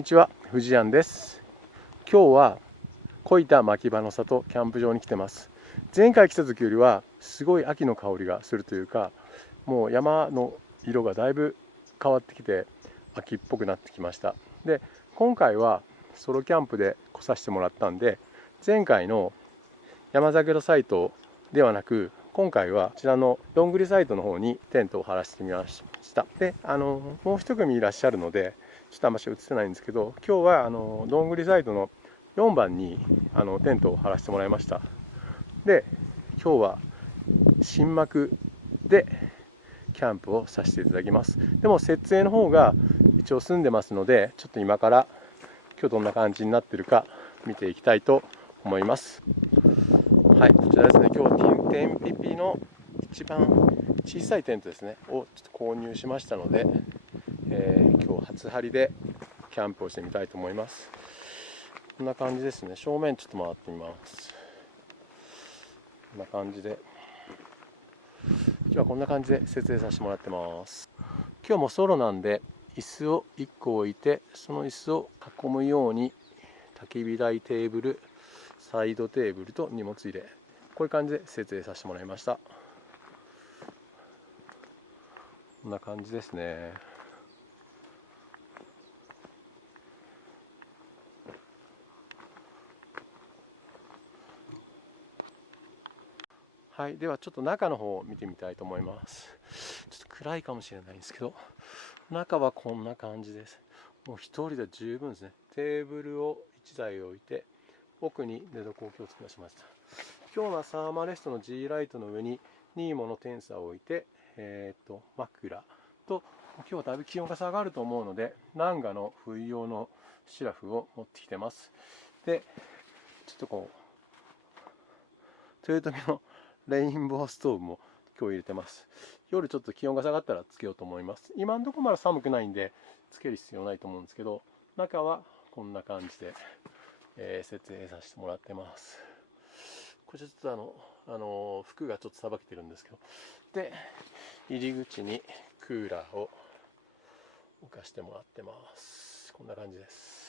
にちは、藤庵です。今日は小板牧場の里キャンプ場に来てます。前回来た時よりはすごい秋の香りがするというか、もう山の色がだいぶ変わってきて秋っぽくなってきました。で、今回はソロキャンプで来させてもらったんで、前回の山桜サイトではなく、今回はこちらのどんぐりサイトの方にテントを張らせてみました。で、もう一組いらっしゃるので、ちょっとあんまし映せないんですけど、今日はどんぐりサイトの4番にテントを張らせてもらいました。で、今日は新幕でキャンプをさせていただきます。でも設営の方が一応済んでますので、ちょっと今から今日どんな感じになってるか見ていきたいと思います。はい、こちらですね。今日は天日々の一番小さいテントですねをちょっと購入しましたので、今日初張りでキャンプをしてみたいと思います。こんな感じですね。正面ちょっと回ってみます。こんな感じで、今日はこんな感じで設営させてもらってます。今日もソロなんで椅子を1個置いて、その椅子を囲むように焚き火台、テーブル、サイドテーブルと荷物入れ、こういう感じで設営させてもらいました。こんな感じですね。はい、ではちょっと中の方を見てみたいと思います。ちょっと暗いかもしれないんですけど、中はこんな感じです。もう一人で十分ですね。テーブルを1台置いて、奥に寝床を今日作らしました。今日はサーマレストの G ライトの上にニーモのテンサーを置いて、枕と、今日はだいぶ気温が下がると思うので、ナンガの冬用のシラフを持ってきてます。で、ちょっとこう、豊臣のレインボーストーブも今日入れてます。夜ちょっと気温が下がったらつけようと思います。今のところまだ寒くないんで、つける必要ないと思うんですけど、中はこんな感じで、設営させてもらってます。これちょっと服がちょっとさばけてるんですけど、で、入り口にクーラーを置かしてもらってます。こんな感じです。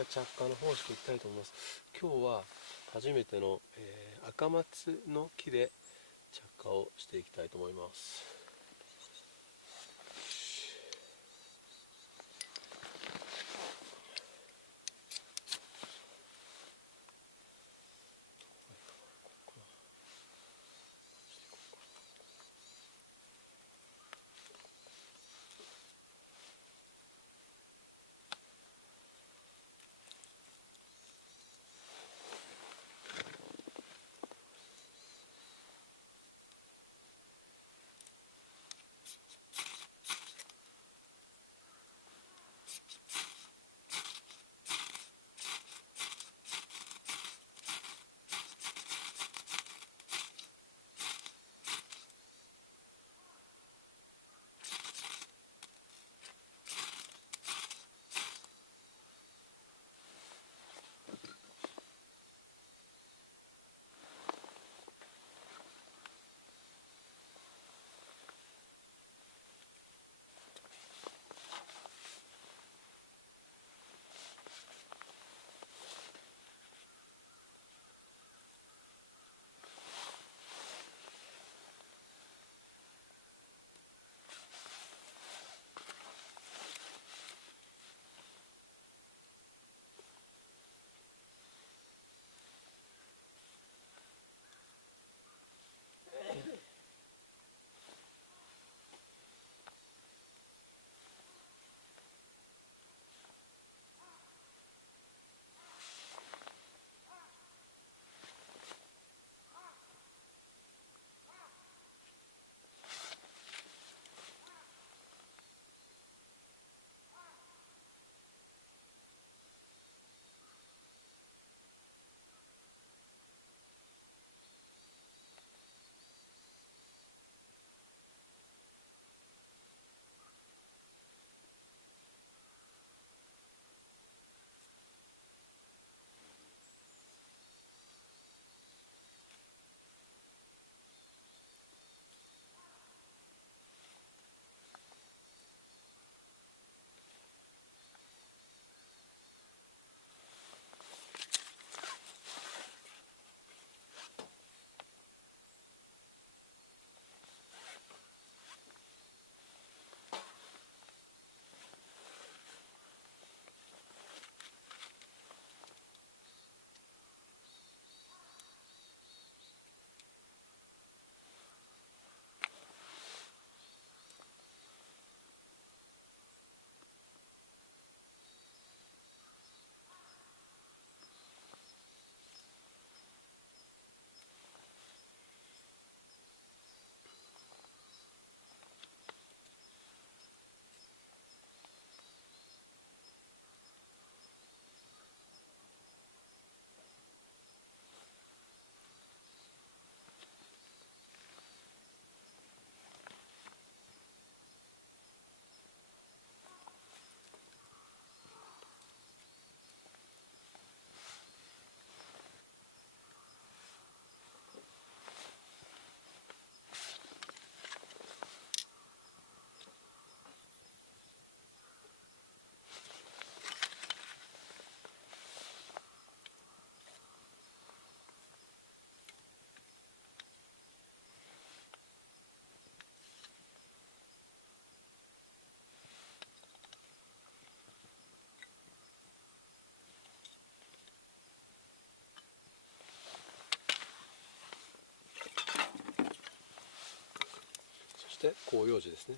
は着火の方式いきたいと思います。今日は初めての、赤松の木で着火をしていきたいと思います。そして広葉樹ですね。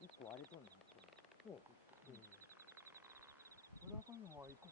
一個割れとんねん。そう。これあかんのは一個